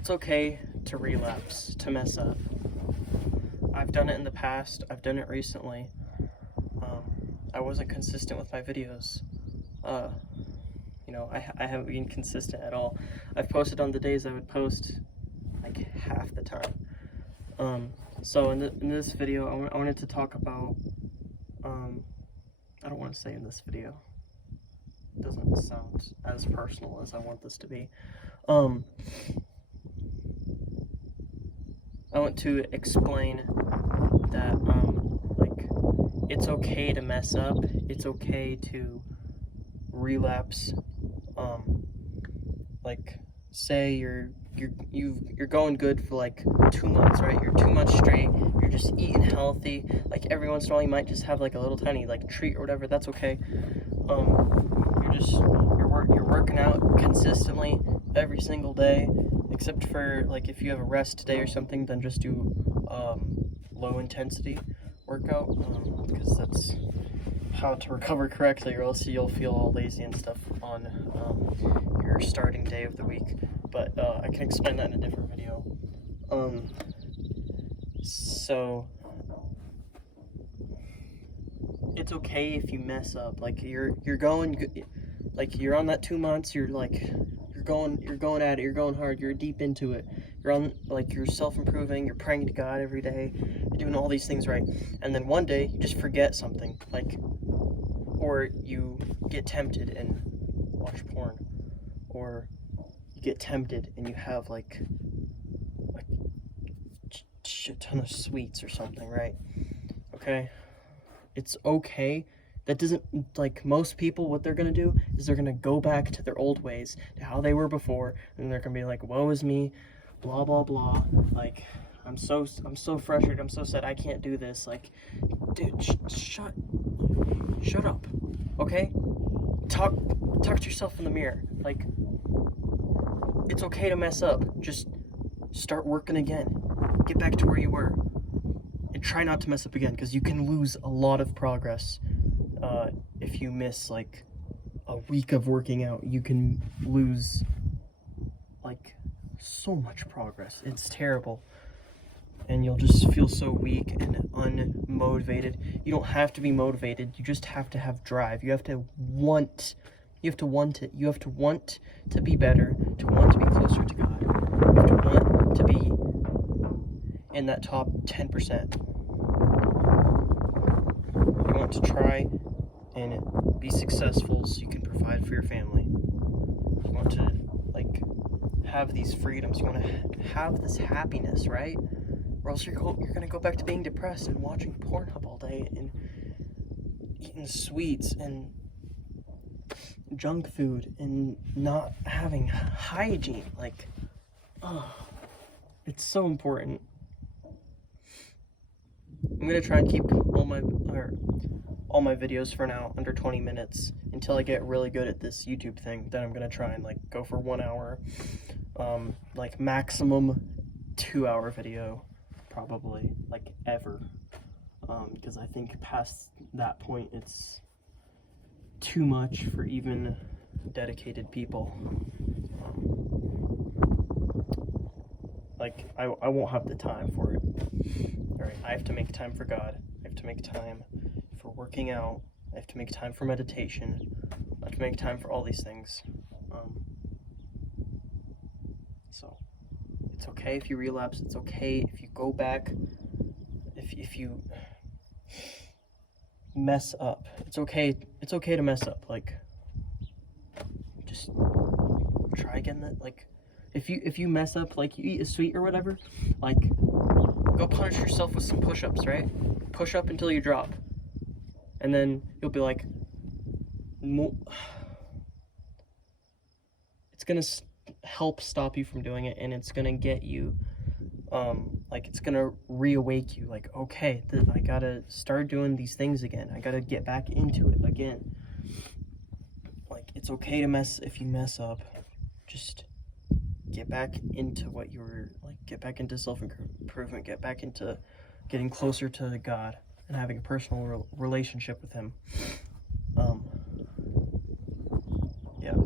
It's okay to relapse, to mess up. I've done it in the past. I've done it recently. I wasn't consistent with my videos. I haven't been consistent at all. I've posted on the days I would post like half the time. So in this video, I wanted to talk about, I don't want to say in this video. It doesn't sound as personal as I want this to be. I want to explain that, it's okay to mess up. It's okay to relapse. Say you're going good for like 2 months, right? You're 2 months straight. You're just eating healthy. Like every once in a while, you might just have like a little tiny like treat or whatever. That's okay. You're working out consistently every single day, except for like if you have a rest day or something, then just do low intensity workout, because that's how to recover correctly, or else you'll feel all lazy and stuff on your starting day of the week. But I can explain that in a different video. So it's okay if you mess up. Like you're going, like you're on that 2 months. You're going at it. You're going hard. You're deep into it. You're on, like, you're self-improving. You're praying to God every day. You're doing all these things right. And then one day you just forget something, like, or you get tempted and watch porn, or you get tempted and you have like a shit ton of sweets or something, right? Okay, it's okay. That doesn't, like, most people, what they're gonna do is they're gonna go back to their old ways, to how they were before, and they're gonna be like, woe is me, blah blah blah, like, I'm so frustrated, I'm so sad, I can't do this. Like, dude, shut up, okay? Talk to yourself in the mirror. Like, it's okay to mess up. Just start working again. Get back to where you were, and try not to mess up again, because you can lose a lot of progress. If you miss like a week of working out, you can lose like so much progress. It's terrible, and you'll just feel so weak and unmotivated. You don't have to be motivated. You just have to have drive. You have to want it. You have to want to be better, to want to be closer to God. You have to want to be in that top 10%. You want to try and be successful so you can provide for your family. You want to, like, have these freedoms. You want to have this happiness, right? Or else you're going to go back to being depressed and watching Pornhub all day and eating sweets and junk food and not having hygiene. Like, it's so important. I'm going to try and keep all my videos for now under 20 minutes until I get really good at this YouTube thing. Then I'm gonna try and like go for 1 hour, like maximum 2 hour video, probably, like, ever, because I think past that point it's too much for even dedicated people. Like, I won't have the time for it. All right, I have to make time for God. I have to make time for working out. I have to make time for meditation. I have to make time for all these things. So it's okay if you relapse. It's okay if you go back. If you mess up, it's okay. It's okay to mess up. Like, just try again. That, like, if you mess up, like you eat a sweet or whatever, like, go punish yourself with some push-ups, right? Push up until you drop. And then you'll be like, it's gonna help stop you from doing it, and it's gonna get you, like, it's gonna reawake you, like, okay, I gotta start doing these things again. I gotta get back into it again. Like, it's okay to if you mess up, just get back into what you were, like, get back into self-improvement, get back into getting closer to God and having a personal relationship with Him. Yeah.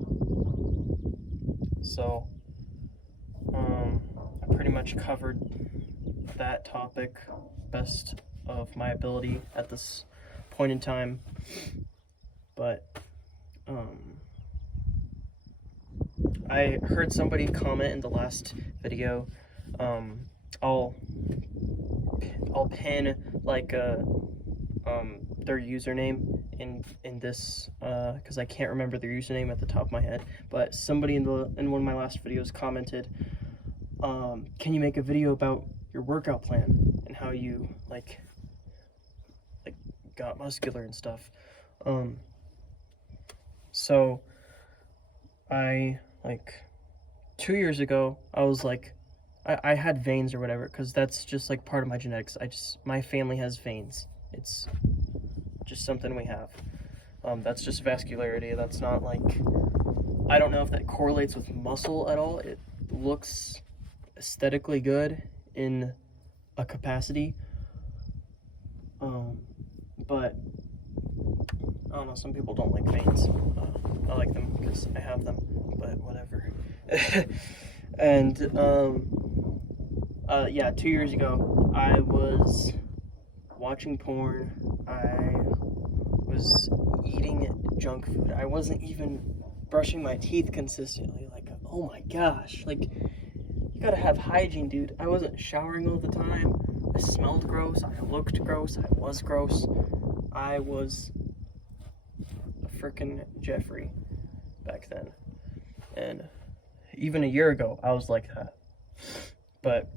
So, I pretty much covered that topic best of my ability at this point in time. But I heard somebody comment in the last video. I'll pin like their username in this because I can't remember their username at the top of my head. But somebody in one of my last videos commented, can you make a video about your workout plan and how you like got muscular and stuff? So I 2 years ago I was like, I had veins or whatever, because that's just like part of my genetics. My family has veins. It's just something we have. That's just vascularity. That's not like, I don't know if that correlates with muscle at all. It looks aesthetically good in a capacity. But I don't know, some people don't like veins. I like them because I have them, but whatever. And yeah, 2 years ago I was watching porn. I was eating junk food. I wasn't even brushing my teeth consistently. Like, oh my gosh, like, you gotta have hygiene, dude. I wasn't showering all the time. I smelled gross. I looked gross. I was gross. I was a freaking Jeffrey back then. And even a year ago, I was like that. But,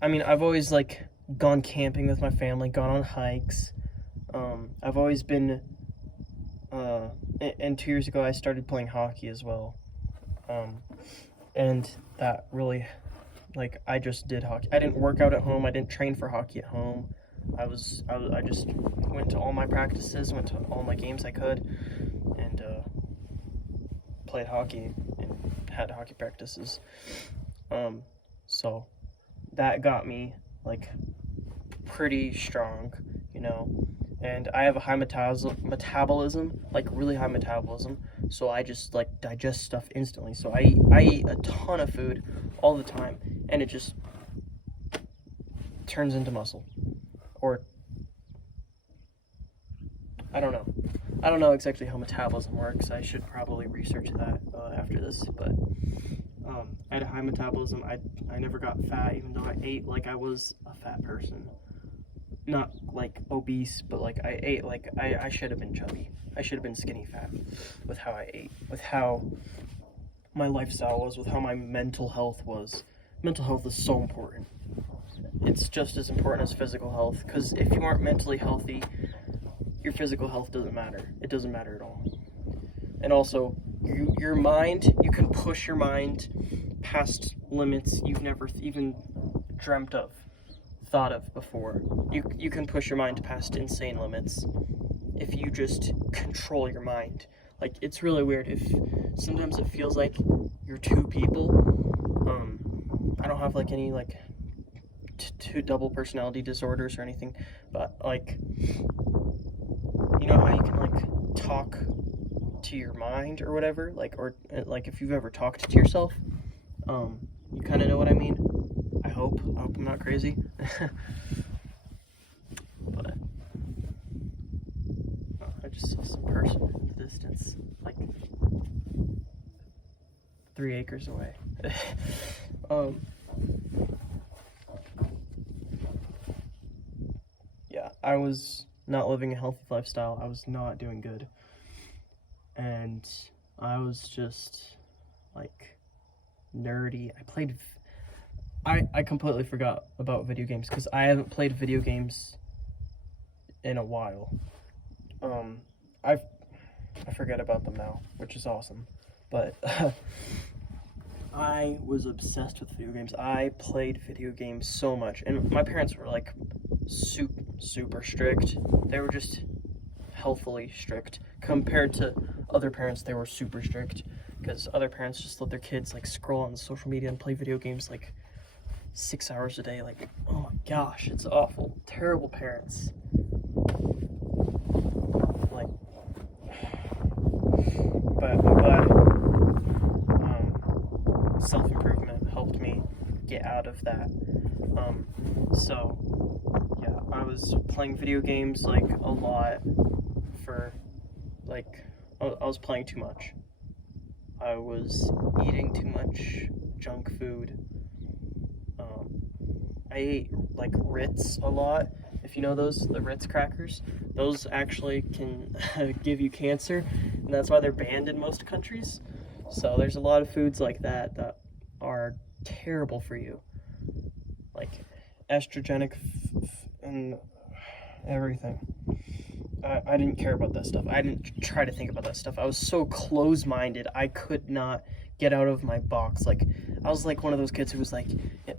I mean, I've always, like, gone camping with my family, gone on hikes. I've always been, and 2 years ago, I started playing hockey as well. And that really, like, I just did hockey. I didn't work out at home. I didn't train for hockey at home. I just went to all my practices, went to all my games I could, and played hockey and had hockey practices. So that got me like pretty strong, you know. And I have a high metabolism, like really high metabolism. So I just like digest stuff instantly. So I eat a ton of food all the time, and it just turns into muscle. Or I don't know. I don't know exactly how metabolism works. I should probably research that after this. But I had a high metabolism. I never got fat, even though I ate like I was a fat person. Not like obese, but like I ate like I should have been chubby. I should have been skinny fat with how I ate, with how my lifestyle was, with how my mental health was. Mental health is so important. It's just as important as physical health, because if you aren't mentally healthy, your physical health doesn't matter. It doesn't matter at all. And also, your mind, you can push your mind past limits you've never even dreamt of, thought of before. You can push your mind past insane limits if you just control your mind. Like, it's really weird. If sometimes it feels like you're two people. I don't have like any like two double personality disorders or anything, but like, you know how you can like talk to your mind or whatever, like, or like if you've ever talked to yourself, you kind of know what I mean. I hope I'm not crazy. But I just saw some person in the distance, like 3 acres away. Yeah, I was not living a healthy lifestyle. I was not doing good. And I was just like nerdy. I completely forgot about video games because I haven't played video games in a while. I forget about them now, which is awesome. But I was obsessed with video games. I played video games so much, and my parents were like super strict. They were just healthfully strict compared to other parents. They were super strict because other parents just let their kids like scroll on social media and play video games like 6 hours a day. Like, oh my gosh, it's awful. Terrible parents. Like, but I'm glad self-improvement helped me get out of that. So yeah, I was playing video games like a lot for like I was playing too much. I was eating too much junk food. I ate like Ritz a lot. If you know those, the Ritz crackers, those actually can give you cancer, and that's why they're banned in most countries. So there's a lot of foods like that that are terrible for you, like estrogenic and everything. I didn't care about that stuff. I didn't try to think about that stuff. I was so close-minded. I could not get out of my box. Like, I was like one of those kids who was like,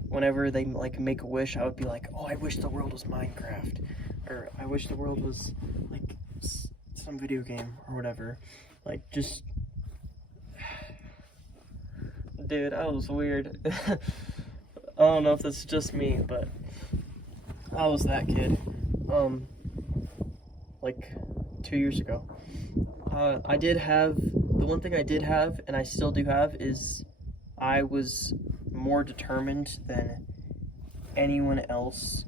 whenever they like make a wish, I would be like, oh, I wish the world was Minecraft, or I wish the world was like some video game or whatever. Like, just, dude, I was weird. I don't know if that's just me, but I was that kid. Like 2 years ago. I did have, the one thing I did have, and I still do have, is I was more determined than anyone else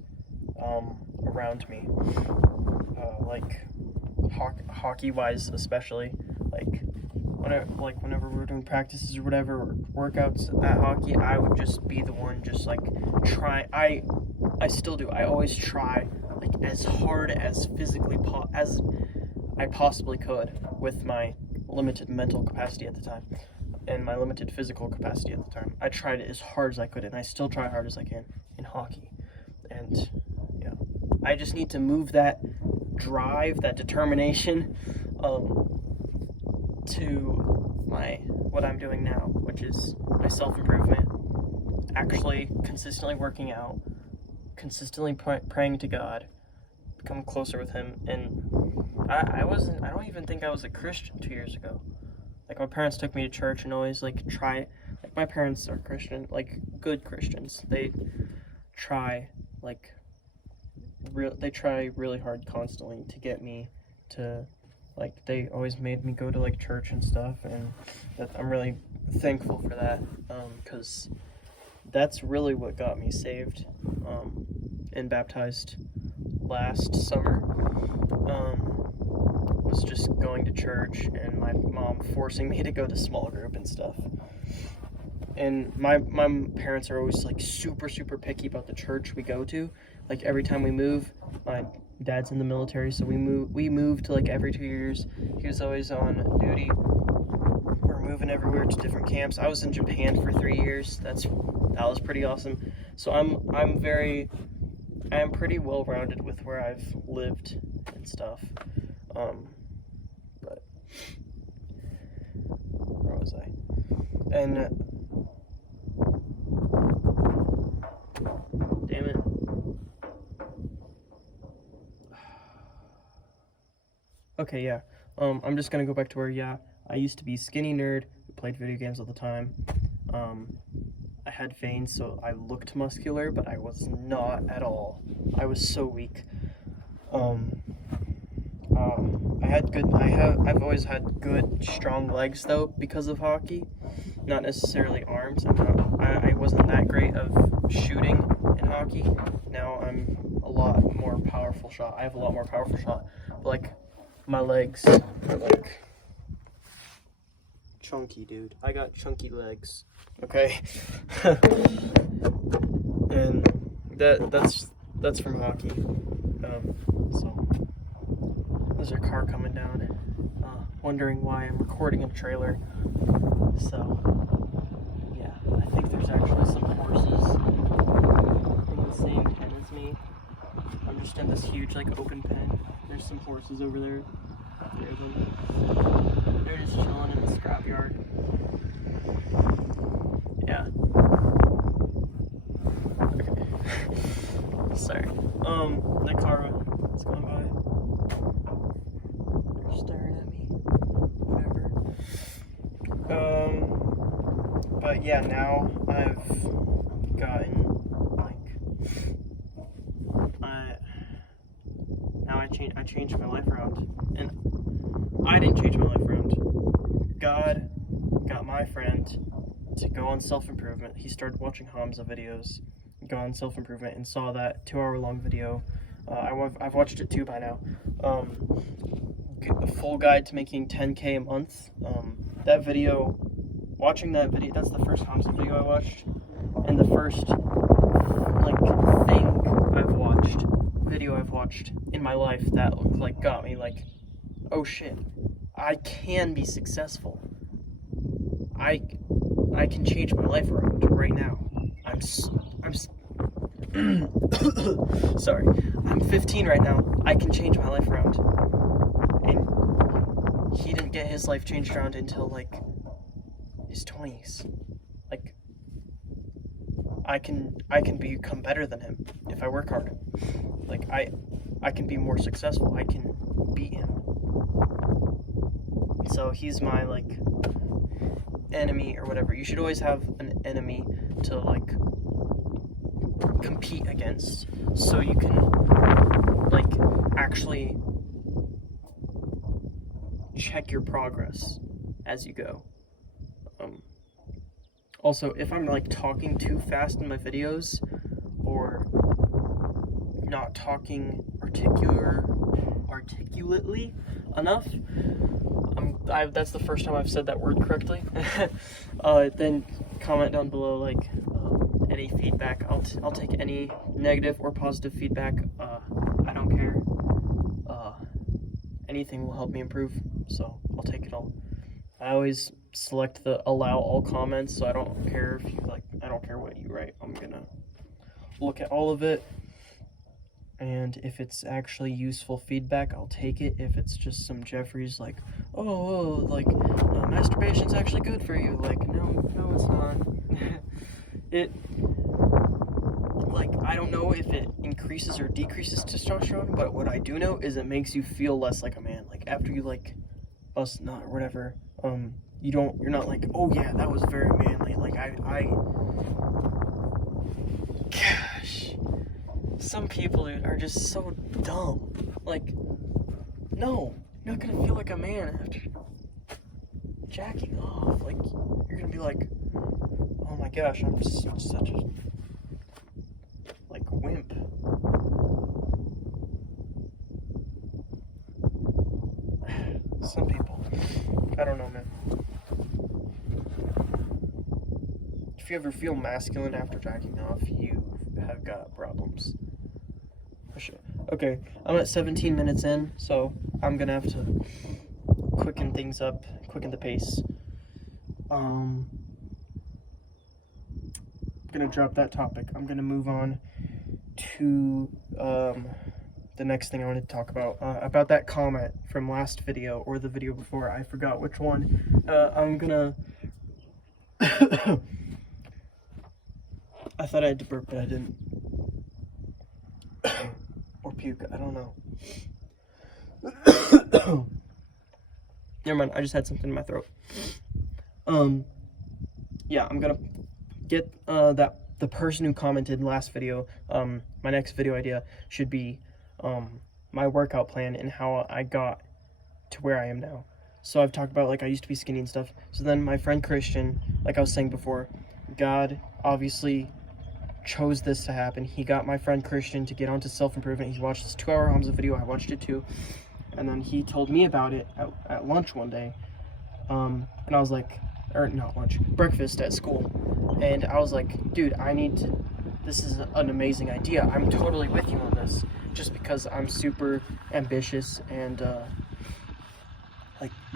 around me. Like hockey-wise, especially. Whenever we were doing practices or whatever, or workouts at hockey, I would just be the one just like try. I still do. I always try like as hard as physically as I possibly could with my limited mental capacity at the time and my limited physical capacity at the time. I tried as hard as I could, and I still try hard as I can in hockey. And yeah, I just need to move that drive, that determination, to what I'm doing now, which is my self-improvement, actually consistently working out, consistently praying to God, become closer with Him. And I don't even think I was a Christian 2 years ago. Like, my parents took me to church and always like my parents are Christian, like good Christians. They try really hard constantly to get me to, like, they always made me go to like church and stuff, and I'm really thankful for that, because that's really what got me saved and baptized last summer. Was just going to church and my mom forcing me to go to small group and stuff. And my parents are always like super picky about the church we go to. Like, every time we move, my dad's in the military, so we move to like every 2 years. He was always on duty. We're moving everywhere to different camps. I was in Japan for 3 years. That was pretty awesome. So I am pretty well rounded with where I've lived and stuff. But where was I? And damn it. Okay, yeah. I'm just gonna go back to where, yeah, I used to be skinny nerd who played video games all the time. I had veins, so I looked muscular, but I was not at all. I was so weak. I've always had good, strong legs though because of hockey. Not necessarily arms. I wasn't that great of shooting in hockey. Now I'm a lot more powerful shot. I have a lot more powerful shot. But like, my legs are like chunky, dude. I got chunky legs. Okay. And that's from hockey. So there's a car coming down, wondering why I'm recording in a trailer. So yeah, I think there's actually some horses in the same pen as me. I'm just in this huge like open pen. There's some horses over there. There's them. They're just chilling in the scrapyard. Yeah. Okay. Sorry. The car is going by. They're staring at me. Whatever. But yeah, now I've gotten I changed my life around, and I didn't change my life around. God got my friend to go on self-improvement. He started watching Hamza videos, go on self-improvement, and saw that 2-hour-long video. I've watched it too by now. A full guide to making 10K a month. That video, watching that video, that's the first Hamza video I watched, and the first video I've watched in my life that got me oh shit, I can be successful. I can change my life around right now. I'm sorry. I'm 15 right now. I can change my life around. And he didn't get his life changed around until his 20s. I can become better than him if I work hard. I can be more successful. I can beat him. So he's my enemy or whatever. You should always have an enemy to compete against, so you can actually check your progress as you go. Also, if I'm talking too fast in my videos or not talking articulately enough, that's the first time I've said that word correctly. Then comment down below any feedback. I'll take any negative or positive feedback. I don't care. Anything will help me improve, so I'll take it all. I always select the allow all comments, so I don't care if you I don't care what you write. I'm gonna look at all of it, and if it's actually useful feedback, I'll take it. If it's just some Jeffries masturbation's actually good for you, no it's not. I don't know if it increases or decreases testosterone, but what I do know is it makes you feel less like a man. After you bust nut or whatever, you're not oh yeah, that was very manly. Gosh, some people, dude, are just so dumb. No, you're not gonna feel like a man after jacking off. You're gonna be oh my gosh, I'm just such a wimp. Some people, I don't know, man. If you ever feel masculine after jacking off, you have got problems. For sure. Okay, I'm at 17 minutes in, so I'm gonna have to quicken things up, quicken the pace. I'm gonna drop that topic. I'm gonna move on to the next thing I wanted to talk about that comment from last video, or the video before, I forgot which one. I'm gonna I thought I had to burp, but I didn't. Or puke, I don't know. Never mind, I just had something in my throat. Yeah, I'm gonna get the person who commented last video. My next video idea should be my workout plan and how I got to where I am now. So I've talked about I used to be skinny and stuff. So then my friend Christian, I was saying before, God obviously chose this to happen. He got my friend Christian to get onto self-improvement. He watched this 2-hour Hamza video. I watched it too. And then he told me about it at lunch one day. And I was or not lunch, breakfast at school. And I was dude, this is an amazing idea. I'm totally with you on this. Just because I'm super ambitious and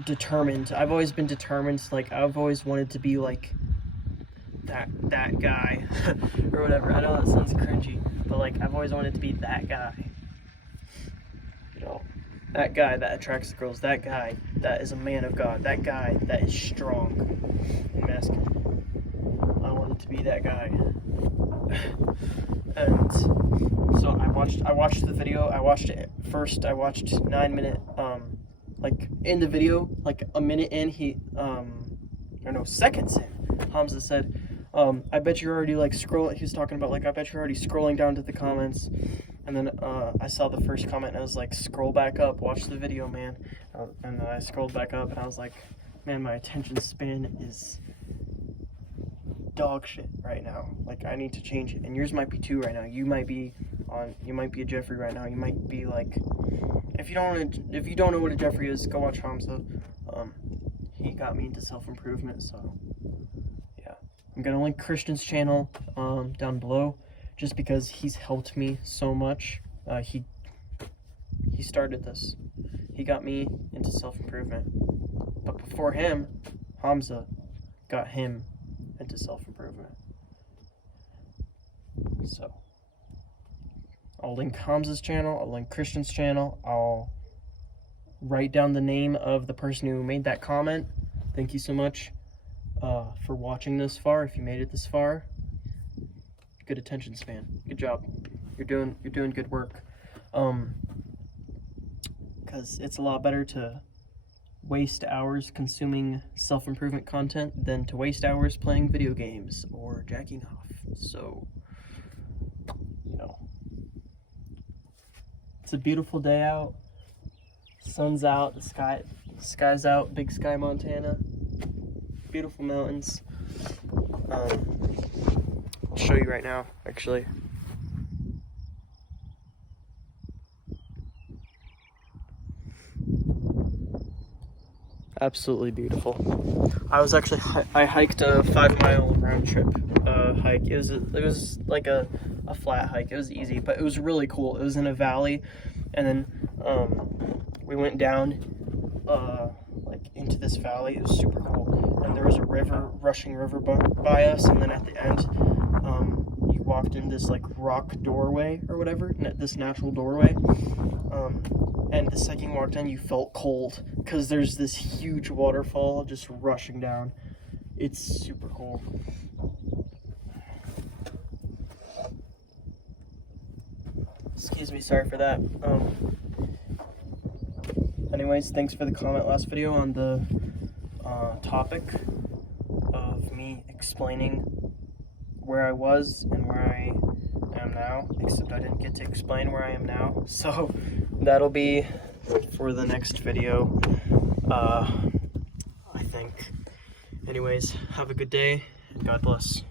determined. I've always been determined. I've always wanted to be that guy or whatever. I know that sounds cringy, but I've always wanted to be that guy. That guy that attracts the girls, that guy that is a man of God, that guy that is strong and masculine. I wanted to be that guy. And so I watched the video. I watched it first. I watched 9-minute, in the video, a minute in, seconds in, Hamza said, I bet you're already scrolling. He was talking about I bet you're already scrolling down to the comments. And then I saw the first comment and I was scroll back up, watch the video, man. And then I scrolled back up and I was man, my attention span is dog shit right now. Like, I need to change it. And yours might be too right now. You might be a Jeffrey right now. You might be like, if you don't know what a Jeffrey is, go watch Hamza. He got me into self-improvement, so yeah. I'm gonna link Christian's channel down below, just because he's helped me so much. He started this. He got me into self-improvement. But before him, Hamza got him into self-improvement. So I'll link Hamza's channel, I'll link Christian's channel, I'll write down the name of the person who made that comment. Thank you so much for watching this far. If you made it this far, good attention span. Good job. You're doing good work. Because it's a lot better to waste hours consuming self-improvement content than to waste hours playing video games or jacking off. So, you know, it's a beautiful day out. Sun's out, the sky's out, Big Sky, Montana. Beautiful mountains. I'll show you right now, actually. Absolutely beautiful. I hiked a 5-mile round trip hike. It was like a flat hike. It was easy, but it was really cool. It was in a valley, and then we went down like into this valley. It was super cool, and there was a rushing river by us, and then at the end you walked in this like rock doorway or whatever, this natural doorway, and the second you walked in you felt cold because there's this huge waterfall just rushing down. It's super cool. Excuse me, sorry for that. Anyways, thanks for the comment last video on the topic of me explaining where I was and where I am now, except I didn't get to explain where I am now, so that'll be for the next video, I think. Anyways, have a good day, and God bless.